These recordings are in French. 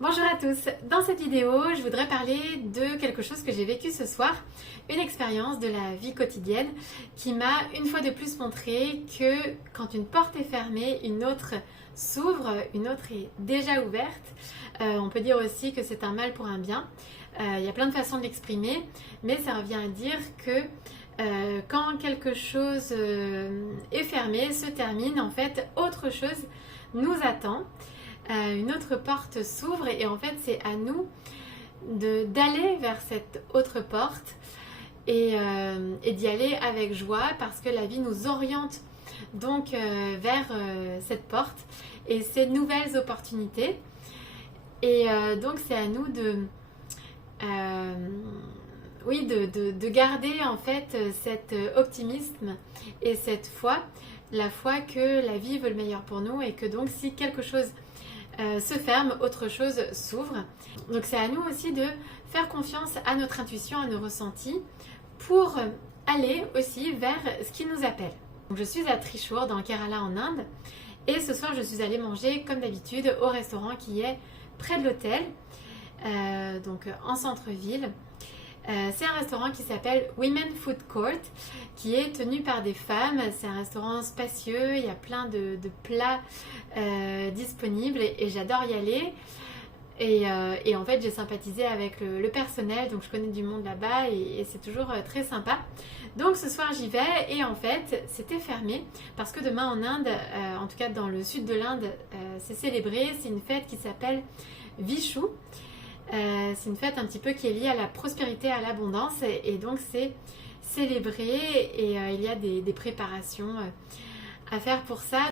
Bonjour à tous, dans cette vidéo je voudrais parler de quelque chose que j'ai vécu ce soir, une expérience de la vie quotidienne qui m'a une fois de plus montré que quand une porte est fermée, une autre s'ouvre, une autre est déjà ouverte. On peut dire aussi que c'est un mal pour un bien, il y a plein de façons de l'exprimer, mais ça revient à dire que quand quelque chose est fermé, se termine, en fait autre chose nous attend. Une autre porte s'ouvre et en fait c'est à nous d'aller vers cette autre porte et d'y aller avec joie parce que la vie nous oriente donc vers cette porte et ces nouvelles opportunités et donc c'est à nous de garder en fait cet optimisme et cette foi, la foi que la vie veut le meilleur pour nous et que donc si quelque chose se ferme, autre chose s'ouvre. Donc c'est à nous aussi de faire confiance à notre intuition, à nos ressentis pour aller aussi vers ce qui nous appelle. Donc je suis à Trishur dans le Kerala en Inde et ce soir je suis allée manger comme d'habitude au restaurant qui est près de l'hôtel, donc en centre-ville. C'est un restaurant qui s'appelle Women Food Court qui est tenu par des femmes. C'est un restaurant spacieux, il y a plein de plats disponibles et j'adore y aller. Et en fait j'ai sympathisé avec le personnel, donc je connais du monde là-bas et c'est toujours très sympa. Donc ce soir j'y vais et en fait c'était fermé parce que demain en Inde, en tout cas dans le sud de l'Inde, c'est célébré, c'est une fête qui s'appelle Vishu. C'est une fête un petit peu qui est liée à la prospérité, à l'abondance et donc c'est célébré et il y a des préparations à faire pour ça.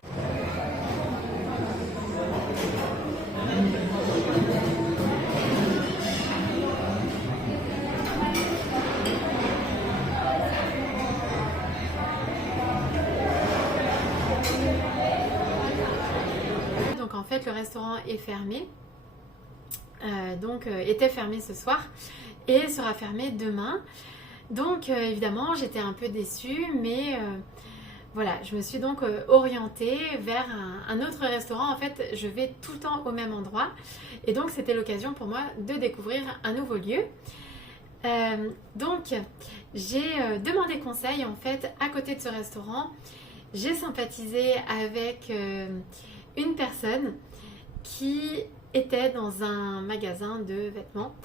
Donc en fait le restaurant est fermé. Était fermé ce soir et sera fermé demain. Donc évidemment j'étais un peu déçue, mais voilà, je me suis donc orientée vers un autre restaurant. En fait je vais tout le temps au même endroit et donc c'était l'occasion pour moi de découvrir un nouveau lieu. Donc j'ai demandé conseil en fait à côté de ce restaurant. J'ai sympathisé avec une personne qui était dans un magasin de vêtements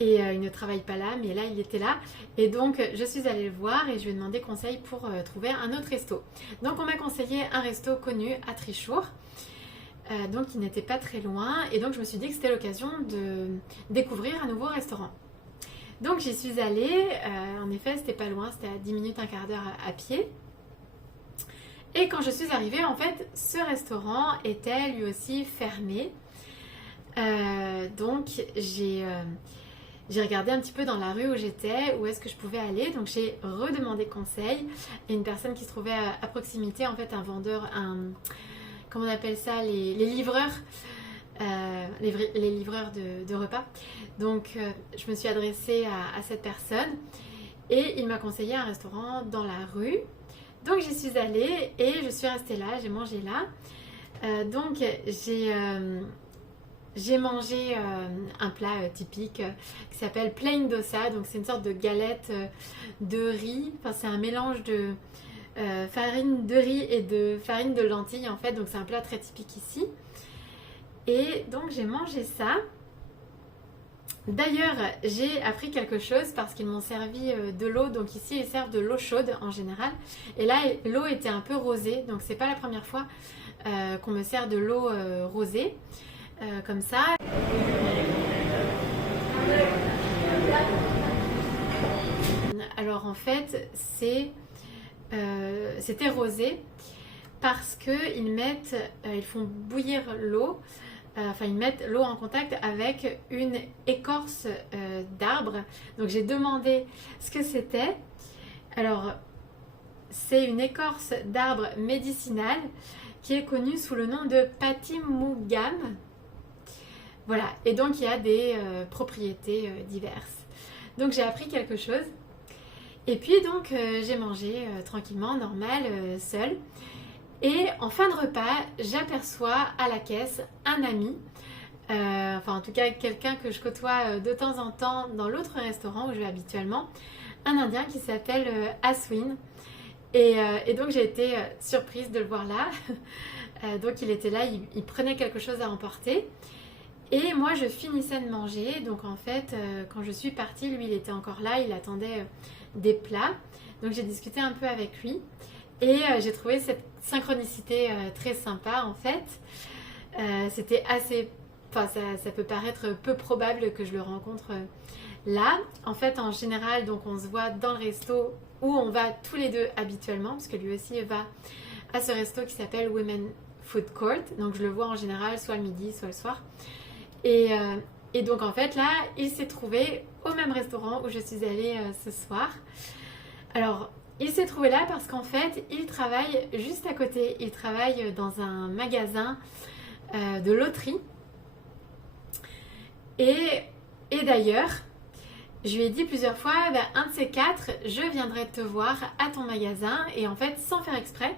et il ne travaille pas là, mais là il était là et donc je suis allée le voir et je lui ai demandé conseil pour trouver un autre resto. Donc on m'a conseillé un resto connu à Trishur, donc il n'était pas très loin et donc je me suis dit que c'était l'occasion de découvrir un nouveau restaurant. Donc j'y suis allée, en effet c'était pas loin, c'était à 10 minutes, un quart d'heure à pied. Et quand je suis arrivée, en fait ce restaurant était lui aussi fermé. Donc j'ai regardé un petit peu dans la rue où j'étais, où est-ce que je pouvais aller. Donc j'ai redemandé conseil et une personne qui se trouvait à proximité, en fait un vendeur, comment on appelle ça, les livreurs, les livreurs de repas. Donc je me suis adressée à cette personne et il m'a conseillé un restaurant dans la rue. Donc j'y suis allée et je suis restée là, j'ai mangé là. Donc j'ai mangé un plat typique qui s'appelle plain dosa, donc c'est une sorte de galette de riz, enfin c'est un mélange de farine de riz et de farine de lentilles en fait, donc c'est un plat très typique ici. Et donc j'ai mangé ça. D'ailleurs j'ai appris quelque chose parce qu'ils m'ont servi de l'eau, donc ici ils servent de l'eau chaude en général, et là l'eau était un peu rosée, donc c'est pas la première fois qu'on me sert de l'eau rosée. Comme ça. Alors en fait c'était rosé parce que ils font bouillir l'eau, ils mettent l'eau en contact avec une écorce d'arbre. Donc j'ai demandé ce que c'était. Alors c'est une écorce d'arbre médicinale qui est connue sous le nom de Patimugam. Voilà, et donc il y a des propriétés diverses. Donc j'ai appris quelque chose. Et puis donc j'ai mangé tranquillement, normal, seule. Et en fin de repas, j'aperçois à la caisse un ami enfin en tout cas quelqu'un que je côtoie de temps en temps dans l'autre restaurant où je vais habituellement, un Indien qui s'appelle Aswin. Et donc j'ai été surprise de le voir là. Donc il était là, il prenait quelque chose à emporter. Et moi je finissais de manger, donc en fait quand je suis partie, lui il était encore là, il attendait des plats. Donc j'ai discuté un peu avec lui et j'ai trouvé cette synchronicité très sympa en fait. C'était assez, enfin ça peut paraître peu probable que je le rencontre là. En fait en général donc on se voit dans le resto où on va tous les deux habituellement, parce que lui aussi va à ce resto qui s'appelle Women Food Court. Donc je le vois en général soit le midi soit le soir. Et donc en fait là, il s'est trouvé au même restaurant où je suis allée ce soir. Alors, il s'est trouvé là parce qu'en fait, il travaille juste à côté. Il travaille dans un magasin de loterie. Et d'ailleurs, je lui ai dit plusieurs fois, ben, un de ces quatre, je viendrai te voir à ton magasin. Et en fait, sans faire exprès,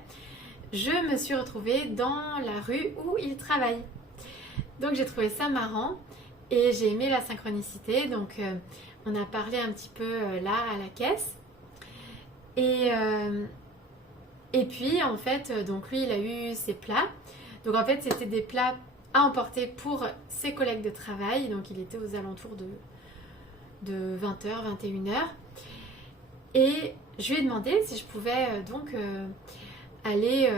je me suis retrouvée dans la rue où il travaille. Donc j'ai trouvé ça marrant et j'ai aimé la synchronicité. Donc on a parlé un petit peu là à la caisse. Et puis en fait, donc lui il a eu ses plats. Donc en fait c'était des plats à emporter pour ses collègues de travail. Donc il était aux alentours de 20h, 21h. Et je lui ai demandé si je pouvais aller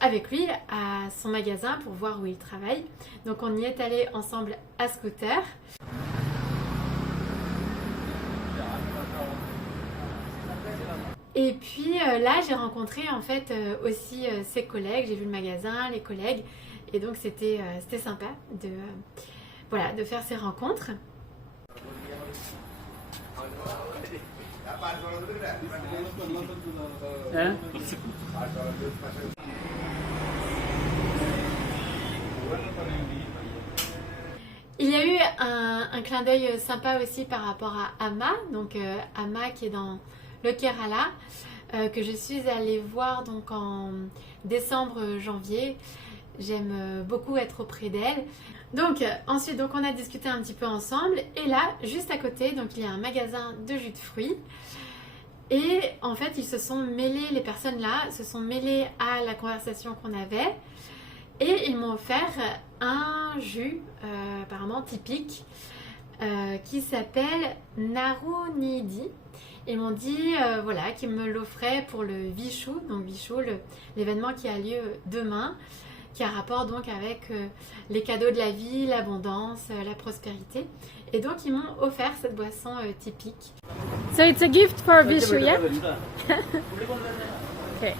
avec lui à son magasin pour voir où il travaille. Donc on y est allé ensemble à scooter. Et puis là j'ai rencontré en fait aussi ses collègues, j'ai vu le magasin, les collègues, et donc c'était sympa de faire ces rencontres. Il y a eu un clin d'œil sympa aussi par rapport à Amma, donc Amma qui est dans le Kerala, que je suis allée voir donc en décembre, janvier. J'aime beaucoup être auprès d'elle. Donc ensuite donc on a discuté un petit peu ensemble et là juste à côté donc il y a un magasin de jus de fruits et en fait ils se sont mêlés, les personnes là se sont mêlées à la conversation qu'on avait et ils m'ont offert un jus apparemment typique qui s'appelle Narunidi. Ils m'ont dit voilà qu'ils me l'offraient pour le Vishu, donc Vishu l'événement qui a lieu demain, qui a rapport donc avec les cadeaux de la vie, l'abondance, la prospérité. Et donc ils m'ont offert cette boisson typique. So it's a gift for Vishu, yeah? Okay.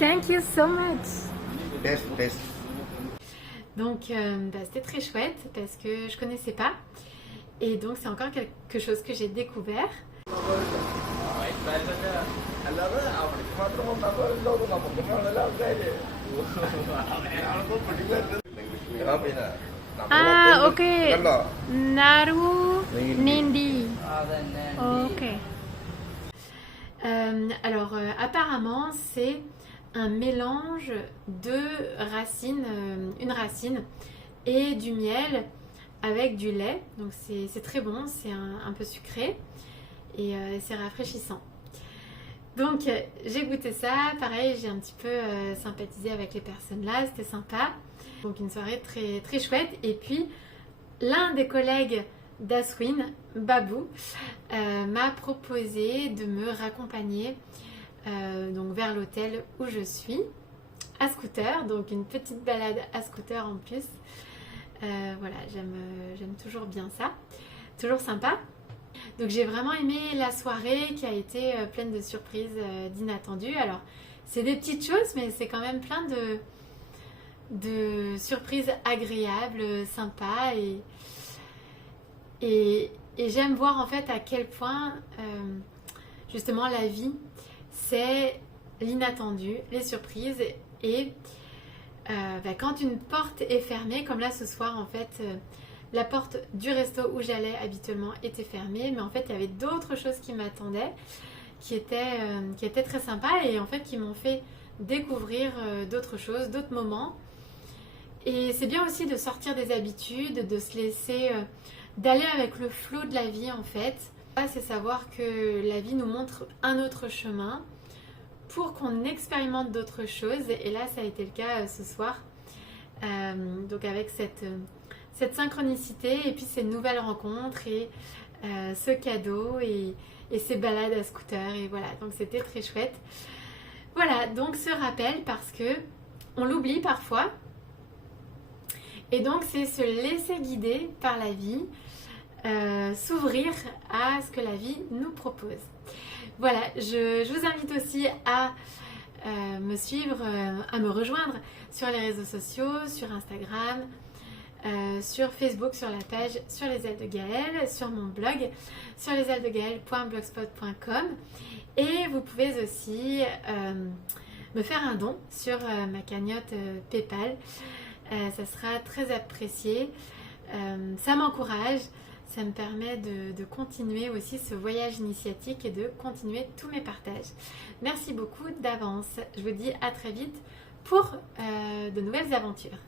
Thank you so much. Best. Donc c'était très chouette parce que je connaissais pas. Et donc c'est encore quelque chose que j'ai découvert. Ah, ok. Naru Nindi. Ok. Alors, apparemment, c'est un mélange de racines, une racine et du miel avec du lait. Donc, c'est très bon, c'est un peu sucré et c'est rafraîchissant. Donc, j'ai goûté ça. Pareil, j'ai un petit peu sympathisé avec les personnes là, c'était sympa. Donc, une soirée très, très chouette. Et puis, l'un des collègues d'Aswin, Babou, m'a proposé de me raccompagner donc vers l'hôtel où je suis à scooter, donc une petite balade à scooter en plus. Voilà, j'aime toujours bien ça, toujours sympa. Donc j'ai vraiment aimé la soirée qui a été pleine de surprises, d'inattendus. Alors c'est des petites choses mais c'est quand même plein de surprises agréables, sympas et j'aime voir en fait à quel point justement la vie c'est l'inattendu, les surprises et quand une porte est fermée, comme là ce soir en fait la porte du resto où j'allais habituellement était fermée, mais en fait il y avait d'autres choses qui m'attendaient qui étaient très sympas et en fait qui m'ont fait découvrir d'autres choses, d'autres moments Et c'est bien aussi de sortir des habitudes, de se laisser, d'aller avec le flot de la vie en fait. C'est savoir que la vie nous montre un autre chemin pour qu'on expérimente d'autres choses. Et là, ça a été le cas ce soir. Donc avec cette synchronicité et puis ces nouvelles rencontres et ce cadeau et ces balades à scooter. Et voilà, donc c'était très chouette. Voilà, donc ce rappel parce que on l'oublie parfois. Et donc c'est se laisser guider par la vie, s'ouvrir à ce que la vie nous propose. Voilà, je vous invite aussi à me suivre, à me rejoindre sur les réseaux sociaux, sur Instagram, sur Facebook, sur la page Sur les ailes de Gaëlle, sur mon blog, sur lesailesdegaëlle.blogspot.com. Et vous pouvez aussi me faire un don sur ma cagnotte PayPal. Ça sera très apprécié. Ça m'encourage, ça me permet de continuer aussi ce voyage initiatique et de continuer tous mes partages. Merci beaucoup d'avance. Je vous dis à très vite pour de nouvelles aventures.